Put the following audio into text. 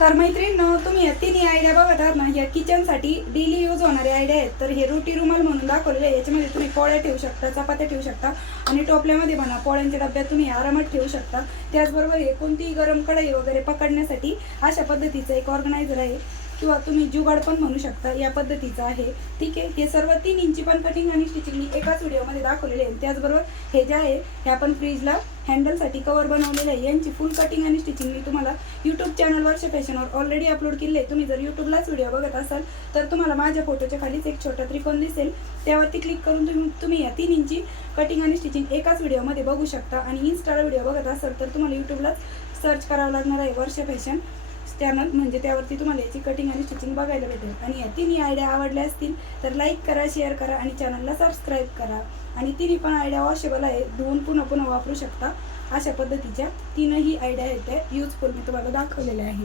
तर मैत्रिणींनो, तुम्ही या तिन्ही आयडिया बघत आहात ना, या किचनसाठी डेली यूज होणारे आयडिया आहेत. तर हे रोटी रुमाल म्हणून दाखवलेले आहे. याच्यामध्ये तुम्ही पोळ्या ठेवू शकता, चपात्या ठेवू शकता आणि टोपल्यामध्ये म्हणा पोळ्यांच्या डब्यात तुम्ही आरामात ठेवू शकता. त्याचबरोबर हे कोणतीही गरम कढई वगैरे पकडण्यासाठी अशा पद्धतीचं एक ऑर्गनायझर आहे, किंवा तुम्ही जुगाड पण म्हणू शकता, या पद्धतीचं आहे. ठीक आहे. हे सर्व 3 इंची पण कटिंग आणि स्टिचिंग मी एकाच व्हिडिओमध्ये दाखवलेले आहे. त्याचबरोबर हे जे आहे हे आपण फ्रीजला हँडलसाठी कवर बनवलेलं आहे. यांची फुल कटिंग आणि स्टिचिंग मी तुम्हाला यूट्यूब चॅनल वर्ष फॅशनवर ऑलरेडी अपलोड केले आहे. तुम्ही जर यूट्यूबलाच व्हिडिओ बघत असाल तर तुम्हाला माझ्या फोटोच्या खालीच एक छोटा त्रिकोण दिसेल, त्यावरती क्लिक करून तुम्ही या 3 इंची कटिंग आणि स्टिचिंग एकाच व्हिडिओमध्ये बघू शकता. आणि इन्स्टाला व्हिडिओ बघत असाल तर तुम्हाला यूट्यूबलाच सर्च करावं लागणार आहे वर्ष फॅशन चॅनल, म्हणजे त्यावरती तुम्हाला याची कटिंग आणि स्टिचिंग बघायला भेटेल. आणि या तिन्ही आयडिया आवडल्या असतील तर लाईक करा, शेअर करा आणि चॅनलला सबस्क्राईब करा. आणि तिन्ही पण आयडिया वॉशेबल आहे, धुवून पुन्हा पुन्हा वापरू शकता. अशा पद्धतीच्या 3ही आयडिया आहेत त्या यूजफुल मी तुम्हाला दाखवलेल्या आहे.